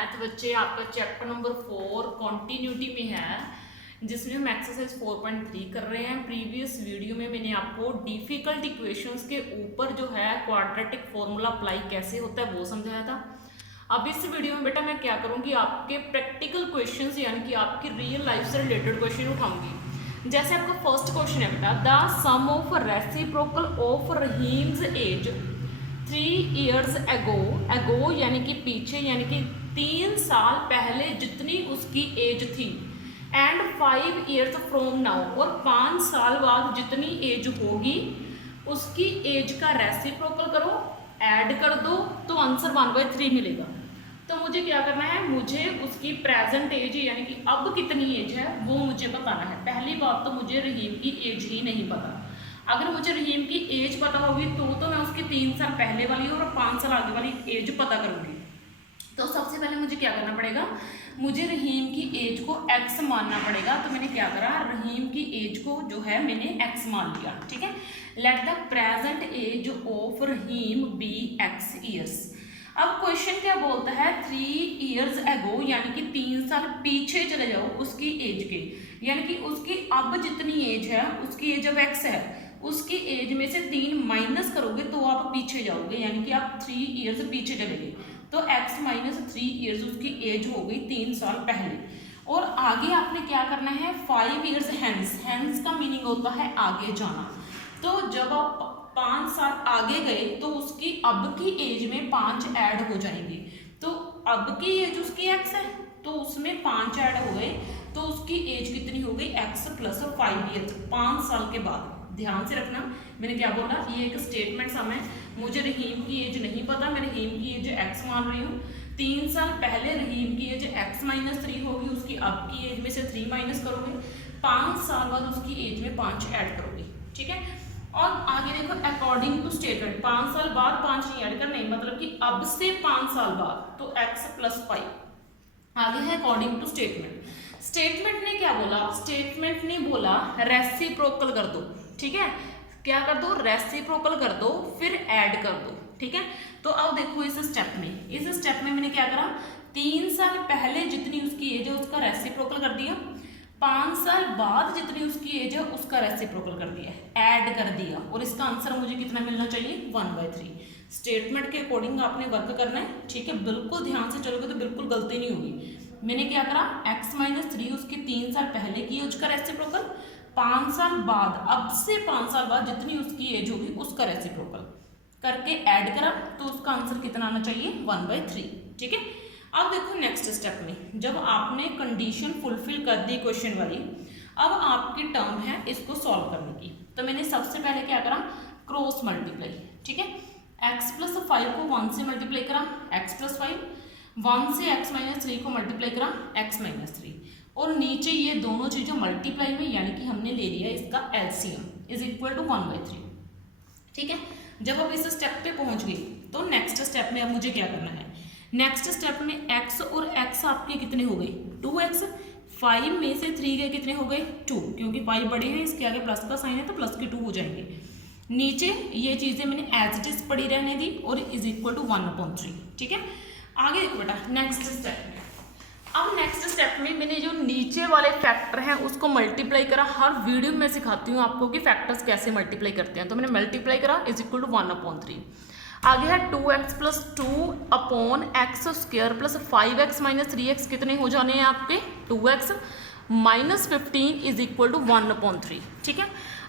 Math बच्चे, आपका chapter number 4 continuity में है, जिसमें हम एक्सरसाइज 4.3 कर रहे हैं। प्रीवियस वीडियो में मैंने आपको डिफिकल्ट इक्वेशंस के ऊपर जो है क्वाड्रेटिक फॉर्मूला अप्लाई कैसे होता है वो समझाया था। अब इस वीडियो में बेटा मैं क्या करूँगी, आपके प्रैक्टिकल क्वेश्चंस यानी कि आपकी रियल लाइफ से रिलेटेड क्वेश्चन उठाऊंगी। जैसे आपका फर्स्ट क्वेश्चन है बेटा, the sum of reciprocal of Rahim's age 3 years एगो यानी कि पीछे, यानी कि 3 साल पहले जितनी उसकी एज थी, एंड 5 years फ्रॉम नाउ, और 5 साल बाद जितनी एज होगी उसकी एज का रेसिप्रोकल करो, ऐड कर दो तो आंसर 1/3 मिलेगा। तो मुझे क्या करना है, मुझे उसकी प्रेजेंट एज यानी कि अब कितनी एज है वो मुझे बताना है। पहली बात तो मुझे रहीम की एज ही नहीं पता। अगर मुझे रहीम की एज पता होगी तो मैं उसकी 3 साल पहले वाली और 5 साल आगे वाली एज पता करूंगी। तो सबसे पहले मुझे क्या करना पड़ेगा, मुझे रहीम की एज को x मानना पड़ेगा। तो मैंने क्या करा, रहीम की एज को जो है मैंने x मान लिया। ठीक है, let the present age of Rahim be x years। अब क्वेश्चन क्या बोलता है, 3 years एगो यानी कि 3 साल पीछे चले जाओ उसकी एज के, यानी कि उसकी अब जितनी एज है, उसकी एज अब x है, उसकी एज में से 3 माइनस करोगे तो आप पीछे जाओगे, यानी कि आप 3 years पीछे चलेंगे। तो x माइनस 3 years उसकी एज हो गई 3 साल पहले। और आगे आपने क्या करना है, 5 years हैंस, हैंस का मीनिंग होता है आगे जाना। तो जब आप 5 साल आगे गए तो उसकी अब की एज में 5 ऐड हो जाएंगे। तो अब की एज उसकी x है तो उसमें 5 ऐड हो गए तो उसकी एज कितनी हो गई, x प्लस 5 years 5 साल के बाद। ध्यान से रखना, मैंने क्या बोला, ये एक स्टेटमेंट सम है। मुझे रहीम की एज नहीं पता, मैं रहीम की एज x मान रही हूँ। 3 साल पहले रहीम की एज x माइनस 3 होगी, उसकी अब की एज में से 3 माइनस करोगे, 5 साल बाद उसकी एज में 5 ऐड करोगे। ठीक है, और आगे देखो, अकॉर्डिंग टू स्टेटमेंट 5 साल बाद 5 नहीं ऐड करना, मतलब कि अब से 5 साल बाद, तो x प्लस 5 आगे है अकॉर्डिंग टू स्टेटमेंट। स्टेटमेंट ने क्या बोला, स्टेटमेंट ने बोला रेसिप्रोकल कर दो। ठीक है, क्या कर दो, रेसिप्रोकल कर दो, फिर ऐड कर दो। ठीक है, तो अब देखो इस स्टेप में मैंने क्या करा, 3 साल पहले जितनी उसकी एज है उसका रेसिप्रोकल कर दिया, 5 साल बाद जितनी उसकी एज है उसका रेसिप्रोकल कर दिया, ऐड कर दिया, और इसका आंसर मुझे कितना मिलना चाहिए, 1/3। स्टेटमेंट के अकॉर्डिंग आपने वर्क करना है। ठीक है, बिल्कुल ध्यान से चलोगे तो बिल्कुल गलती नहीं होगी। मैंने क्या करा, x माइनस 3 उसकी 3 साल पहले की एज का रेसिप्रोकल, 5 साल बाद, अब से 5 साल बाद जितनी उसकी एज होगी उसका रेसिप्रोकल करके ऐड करा, तो उसका आंसर कितना आना चाहिए, 1/3। ठीक है, अब देखो नेक्स्ट स्टेप में, जब आपने कंडीशन फुलफिल कर दी क्वेश्चन वाली, अब आपकी टर्म है इसको सॉल्व करने की। तो मैंने सबसे पहले क्या करा, क्रॉस मल्टीप्लाई। ठीक है, x प्लस 5 को 1 से मल्टीप्लाई करा, x प्लस 5, 1 से x माइनस 3 को मल्टीप्लाई करा, x माइनस 3, और नीचे ये दोनों चीजें मल्टीप्लाई में, यानी कि हमने ले लिया इसका एलसीएम इज इक्वल टू 1/3। ठीक है, जब अब इस स्टेप पे पहुंच गई तो नेक्स्ट स्टेप में अब मुझे क्या करना है, नेक्स्ट स्टेप में x और x आपके कितने हो गए, 2x, 5 में से 3 के कितने हो गए, 2, क्योंकि 5 बड़े हैं, इसके आगे प्लस का साइन है तो प्लस के 2 हो जाएंगे। नीचे ये चीजें मैंने एज इट इज पड़ी रहने दी और इज इक्वल टू 1/3। ठीक है, आगे देखो बेटा नेक्स्ट स्टेप में, अब नेक्स्ट स्टेप में मैंने जो नीचे वाले फैक्टर हैं उसको मल्टीप्लाई करा। हर वीडियो में सिखाती हूँ आपको कि फैक्टर्स कैसे मल्टीप्लाई करते हैं। तो मैंने मल्टीप्लाई करा इज इक्वल टू 1/3। आगे है 2x plus 2 upon x square plus 5x minus 3x, कितने हो जाने हैं आपके, 2x minus 15 is equal to 1/3। ठीक है,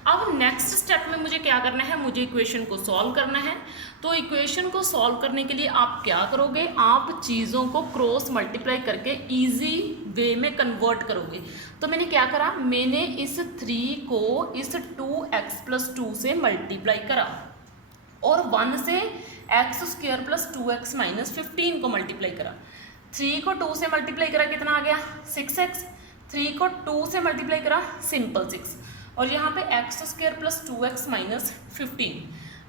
अब नेक्स्ट स्टेप में मुझे क्या करना है, मुझे इक्वेशन को सॉल्व करना है। तो इक्वेशन को सॉल्व करने के लिए आप क्या करोगे, आप चीज़ों को क्रॉस मल्टीप्लाई करके इजी वे में कन्वर्ट करोगे। तो मैंने क्या करा, मैंने इस 3 को इस 2x प्लस 2 से मल्टीप्लाई करा, और 1 से x square plus 2x minus 15 को मल्टीप्लाई करा। 3 को 2 से मल्टीप्लाई करा, कितना आ गया, 6x, 3 को 2 से मल्टीप्लाई करा, सिंपल 6, और यहाँ पे x square plus 2x minus 15।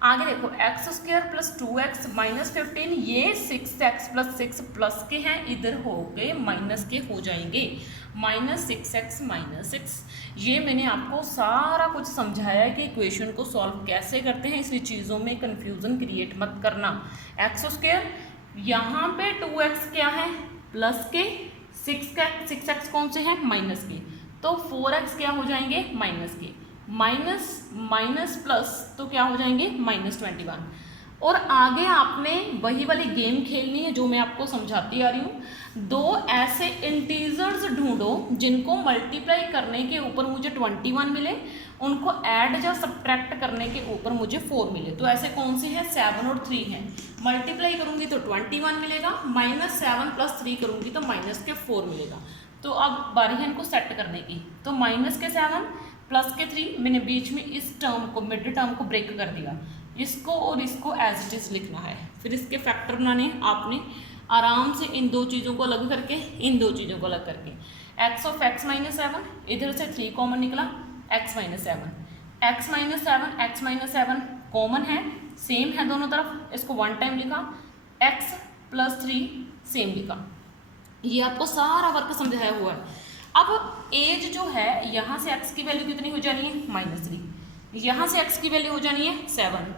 आगे देखो, x square plus 2x minus 15, ये 6x प्लस 6 प्लस के हैं, इधर हो गए माइनस के हो जाएंगे, माइनस 6x माइनस 6। ये मैंने आपको सारा कुछ समझाया है कि इक्वेशन को सॉल्व कैसे करते हैं, इसलिए चीज़ों में कन्फ्यूज़न क्रिएट मत करना। एक्स स्क्वायर, यहाँ पे 2x क्या है, प्लस के 6x कौन से हैं माइनस के, तो 4x क्या हो जाएंगे माइनस के, माइनस प्लस तो क्या हो जाएंगे -21। और आगे आपने वही वाली गेम खेलनी है जो मैं आपको समझाती आ रही हूँ। दो ऐसे इंटीजर्स ढूंढो जिनको मल्टीप्लाई करने के ऊपर मुझे 21 मिले, उनको ऐड या सब्ट्रैक्ट करने के ऊपर मुझे 4 मिले। तो ऐसे कौन से हैं, 7 और 3 हैं। मल्टीप्लाई करूँगी तो 21 मिलेगा, -7 + 3 करूँगी तो -4 मिलेगा। तो अब बारी है इनको सेट करने की। तो -7 + 3 मैंने बीच में इस टर्म को, मिड टर्म को ब्रेक कर दिया। इसको और इसको एज इट इज़ लिखना है। फिर इसके फैक्टर बनाने आपने आराम से, इन दो चीज़ों को अलग करके, इन दो चीज़ों को अलग करके। x of x - 7, इधर से 3 कॉमन निकला, x - 7, x - 7 कॉमन है, सेम है दोनों तरफ, इसको 1 टाइम लिखा, x + 3 सेम लिखा। ये आपको सारा वर्क समझाया हुआ है। अब एज जो है, यहाँ से x की वैल्यू कितनी हो जानी है -3, यहाँ से x की वैल्यू हो जानी है 7।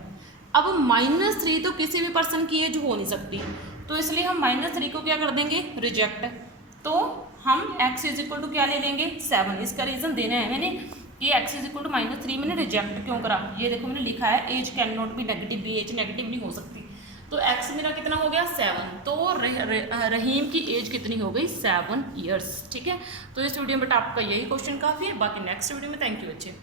अब -3 तो किसी भी पर्सन की एज हो नहीं सकती, तो इसलिए हम -3 को क्या कर देंगे, रिजेक्ट। तो हम x = क्या ले लेंगे 7। इसका रीज़न देना है मैंने कि x = -3 मैंने रिजेक्ट क्यों करा। ये देखो मैंने लिखा है age can not be negative, भी एज नेगेटिव नहीं हो सकती। तो x मेरा कितना हो गया 7, तो रहीम की एज कितनी हो गई 7 ईयर्स। ठीक है, तो इस वीडियो में बेटा आपका यही क्वेश्चन काफ़ी है। बाकी नेक्स्ट वीडियो में थैंक यू बच्चे।